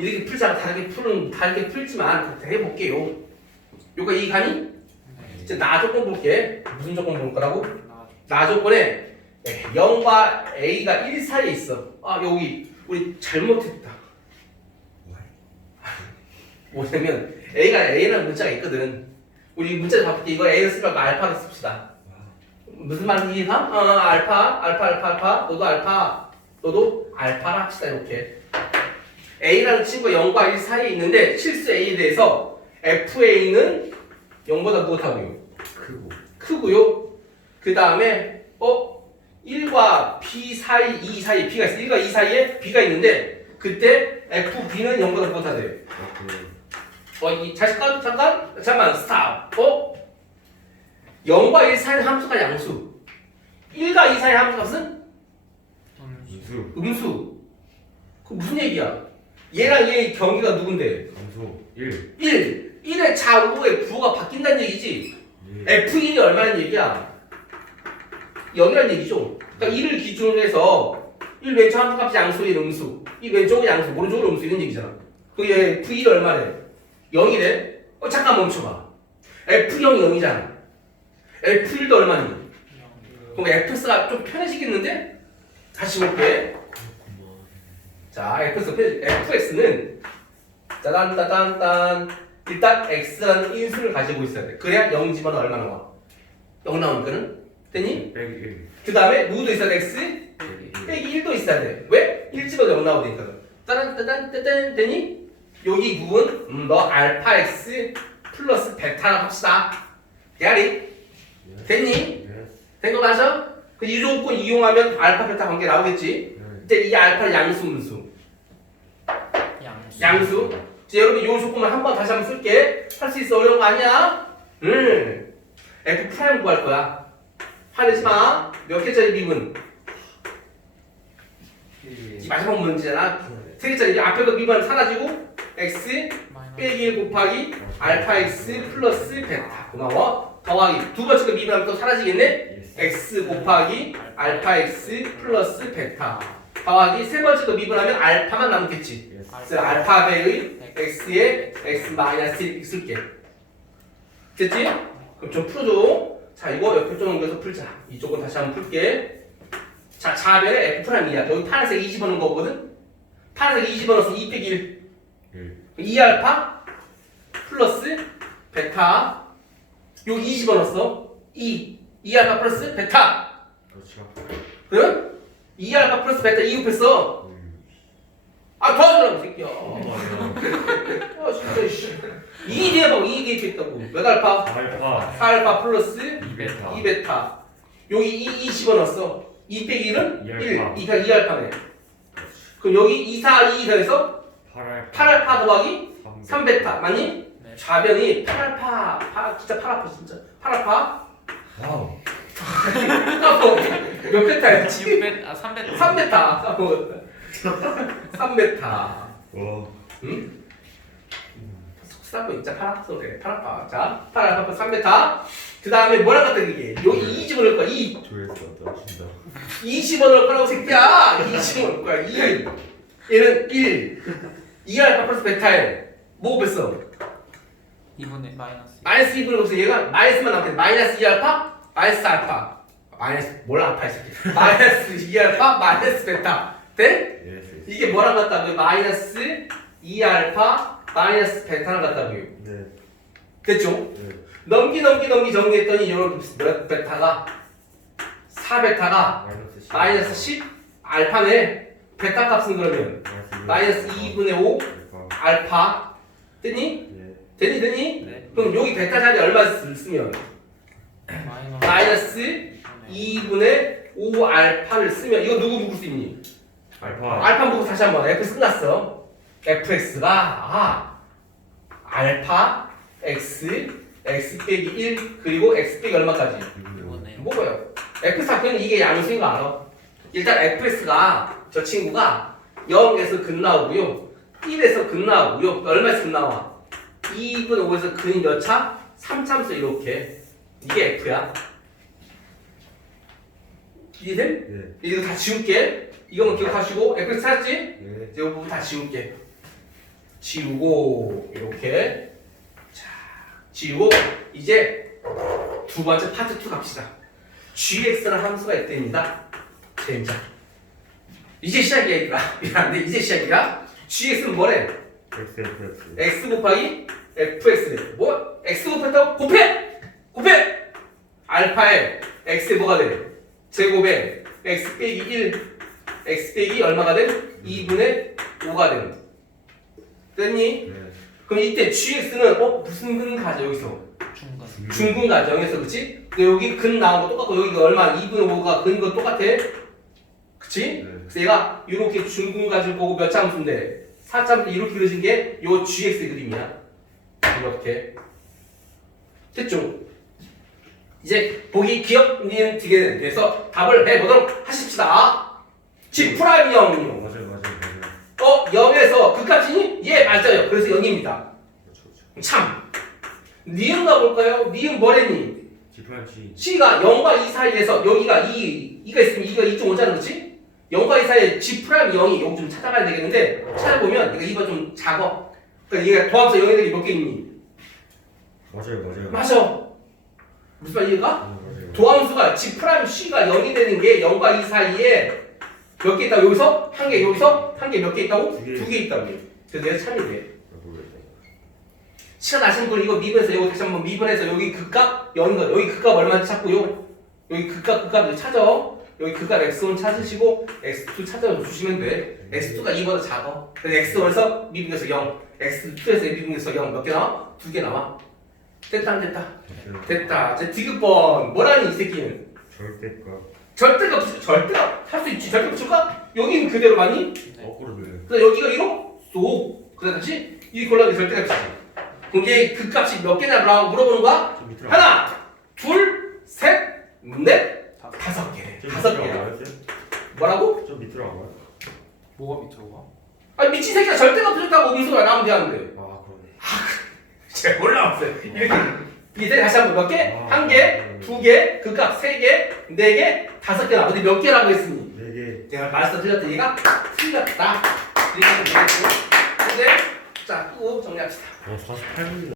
이렇게 풀자 다르게 푸는 다르게 풀지만 다 해볼게요. 요거 이 가니? 이제 나 조건 볼게. 무슨 조건 볼 거라고? 나 조건에 0과 a가 1 사이에 있어. 아 여기 우리 잘못했다. 뭐냐면 a가 a라는 문자가 있거든. 우리 문자 바꿀 이거 a를 쓰지 말고 알파를 씁시다. 무슨 말인지 이해가? 어, 알파, 알파, 알파, 알파. 너도 알파, 너도 알파라 합시다 이렇게. A라는 친구가 0과 1 사이에 있는데 실수 a에 대해서 fa는 0보다 무엇하고요? 크고 크고요. 그 다음에 어 1과 b 사이 2 사이에 b가 있어. 1과 2 사이에 b가 있는데 그때 fb는 0보다 무엇하대요? 그 어, 이 잠깐 잠깐 잠깐 스탑. 어? 0과 1 사이 함수가 양수. 1과 2 사이 함수 값은 인수 음수. 그 무슨 얘기야? 얘랑 얘 경계가 누군데? 감소 1 1. 1의 좌우의 부호가 바뀐다는 얘기지. 예. F1이 얼마는 얘기야? 0이라는 얘기죠. 그러니까 1을 기준으로 해서 1 왼쪽 한 값이 양수의 음수, 이 왼쪽은 양수, 오른쪽은 음수 이런 얘기잖아. 그게 F1이 얼마래? 0이래? 어 잠깐 멈춰봐. F0이 0이잖아. F1도 얼마니? 그럼 F가 좀 편해지겠는데? 다시 볼게. 자, F스, Fx는 짜단 따단 딴 일단 X라는 인수를 가지고 있어야 돼. 그래야 0 집어넣어 얼마 나와? 0 나오니까는 됐니? 빼기 1그 다음에 누구도 있어야 돼? X 빼기 1 빼기 1도 있어야 돼. 왜? 1 집어넣어 0 나오니까. 따단 따단 따단 되니? 여기 부분 음, 너 알파 X 플러스 베타라고 합시다. 야리 됐니? 된 거 맞아? 그이 조건 이용하면 알파 베타 관계 나오겠지? 이제 이 알파는 양수 분수. 양수. 이제 여러분 이 조건만 한번 다시 한번 쓸게. 할 수 있어 어려운 거 아니야? 응. F 프라임 구할 거야. 화내지 마. 몇 개짜리 미분? 이 마지막 문제잖아. 세 개짜리 이 앞에 거 미분 사라지고 x 빼기 1 곱하기 알파 x 플러스 베타. 고마워. 더하기 두 번째 거 미분하면 또 사라지겠네? x 곱하기 알파 x 플러스 베타. 더하기 세 번째 거 미분하면 알파만 남겠지. 그래서 알파베의 x에 x 마이너스 1 쓸게. 됐지? 그럼 좀 풀어줘. 자, 이거 옆에 좀 옮겨서 풀자. 이쪽은 다시 한번 풀게. 자, 자변에 f 프라임이야. 여기 파란색 2 집어넣은 거거든? 파란색 2 집어넣어서 2 빼기 1. 2 알파 플러스 베타. 여기 2 집어넣었어. 2. 2 알파 플러스 베타. 그렇죠 그럼 2 알파 플러스 베타 2 곱했어. 아, 도와주라고, 이 새끼야. 아, 진짜, 씨. 2 대박 2 대입했다고. 몇 알파? 알파 4 알파 플러스 2베타 2베타. 여기 2, 2 집어넣었어. 2 빼기 1은 이 1. 알파. 2가 2 알파네. 그럼 여기 2, 4, 2 더해서 8알파 8 알파 더하기 3 3 베타. 맞니? 네. 좌변이 8 알파. 파, 진짜 8 알파 진짜. 8 알파. 와우 까먹었다. 몇 베타였지? 6bet 아 3bet 3 베타. 까먹었다. 3 베타. 와 응? 속사고 진짜 8 알파 그래. 8 알파. 자, 8 알파 플러스 3 베타. 그 다음에 뭐랑 같다 이게? 여기 2 집어넣을 거야. 2. 조회수 어떠신다 2 집어넣을 거라고 새끼야. 2 집어넣을 거야. 2. 얘는 1. 2 알파 플러스 베타에 뭐 곱했어? 2분의 마이너스 마이너스 2분의 곱해서 얘가 마이너스만 남겠네. 마이너스 2 알파, 마이너스 알파. 마이너스 몰라 알파 이 새끼. 마이너스 2 알파, 마이너스 베타. 돼? 예 이게 뭐랑 같다고요? 마이너스 2 알파, 마이너스 베타랑 같다고요. 네 됐죠? 네. 넘기 넘기 넘기 정리했더니 이런 몇 베타가 4 베타가 마이너스 10 마이너스 10 알파네. 베타 값은 그러면 마이너스 2분의 5 알파 됐니 됐니? 네 그럼 여기 베타 자리 얼마 쓰- 쓰면 마이너스 마이너스 2분의 5 알파를 쓰면 이거 누구 묶을 수 있니? 알파 알파 묶고 다시 한번 f 끝났어 fx가 아 알파 x x 빼기 1 그리고 x 빼기 얼마까지 뭐고요? f 사표는 이게 양수인 거 알아? 일단 fx가 저 친구가 0에서 근 나오고요 1에서 근 나오고요 얼마에서 근 나와? 2분 5에서 근이 몇 차? 3참수 이렇게 이게 f야 이해됨? 예 이거 다 지울게 이거만 기억하시고 fx 찾았지? 예 이제 이 부분 다 지울게 지우고 이렇게 자 지우고 이제 두 번째 파트 2 갑시다. gx라는 함수가 있답니다. 젠장. 이제 시작이야 얘들아. 미안한데 이제 시작이야. gx는 뭐래? X F X. x 곱하기 fx 뭐? x 곱했다고? 곱해! 곱해! 알파에 x에 뭐가 돼? 제곱에 x 빼기 1 x 빼기 얼마가 돼? 2분의 5가 돼 됐니? 네. 그럼 이때 gx는 어? 무슨 근 가져 여기서 중간. 중근 가정에서 그치? 근데 여기 근 나온 거 똑같고 여기가 얼마 2분의 5가 근거 똑같아 그치? 네. 그래서 얘가 이렇게 중근 가지고 보고 몇 참수인데 4참수 이렇게 그려진 게 요 gx 그림이야 이렇게 됐죠? 이제 보기 기억 니은 되게 돼서 답을 해보도록 하십시다 G 프라임 0 맞아요 맞아요 맞아요. 어? 0에서 극값이니? 예 맞아요 그래서 0입니다 그렇죠 그렇죠. 참 니은 가 볼까요? 니은 뭐래니? 프라임 G. C가 0과 2 사이에서 여기가 2, 2가 있으면 2가 2좀 오잖아 그렇지? 0과 2 사이에 G 프라임 0이 여기 좀 찾아봐야 되겠는데 찾아보면 이거 2가 좀 작아 그러니까 얘가 도함수 0의 대기 몇개 있니? 맞아요 맞아요. 맞아 무슨 말이가? 어, 맞아요. 도함수가 G 프라임 C가 0이 되는 게 0과 2 사이에 몇 개 있다고 여기서 한 개 여기서 한 개 몇 개 있다고? 두 개. 있다고 그래서 내가 참이 돼 아, 모르겠다. 시간 나신 분 이거 미분해서 이거 다시 한번 미분해서 여기 극값 0이거 여기 극값 얼마인지 찾고요 여기 극값 극값 찾아 여기 극값 x1 찾으시고 x2 찾아주시면 돼 x2가 2보다 작아 그래서 x1에서 미분해서 0 x2에서 미분해서 0 몇 개 나와? 두 개 나와 됐다 안 됐다. 됐다 제 디귿번 뭐라니 이 새끼는 절대값. 절대가 붙여 절대가 할 수 있지 절대 붙일까? 여기는 그대로 많이 거꾸로 돼. 그래서 여기가 1호 쏙 그래서 다시 이 골라기 절대가 붙이지 그럼 얘 극값이 몇 개냐 라고 물어보는 거야? 좀 밑으로. 하나, 둘, 셋, 넷, 다섯. 개. 좀 다섯 밑으로 개. 가봐요, 쌤? 뭐라고? 좀 밑으로 가봐요. 뭐가 밑으로 가? 아니 미친 새끼가 절대가 붙였다고 음수가 나오면 되는데. 아 그러네. 제가 올라왔어요. 이렇게 이제 다시 한번 몇 개? 아, 한 개, 두 개, 극값 세 개, 네 개, 다섯 개 나오는데 몇 개라고 했으니? 네 개. 내가 말씀 틀렸다. 얘가 틀렸다. 이렇게 되겠고. 이제 자, 또 정리합시다. 어 48분.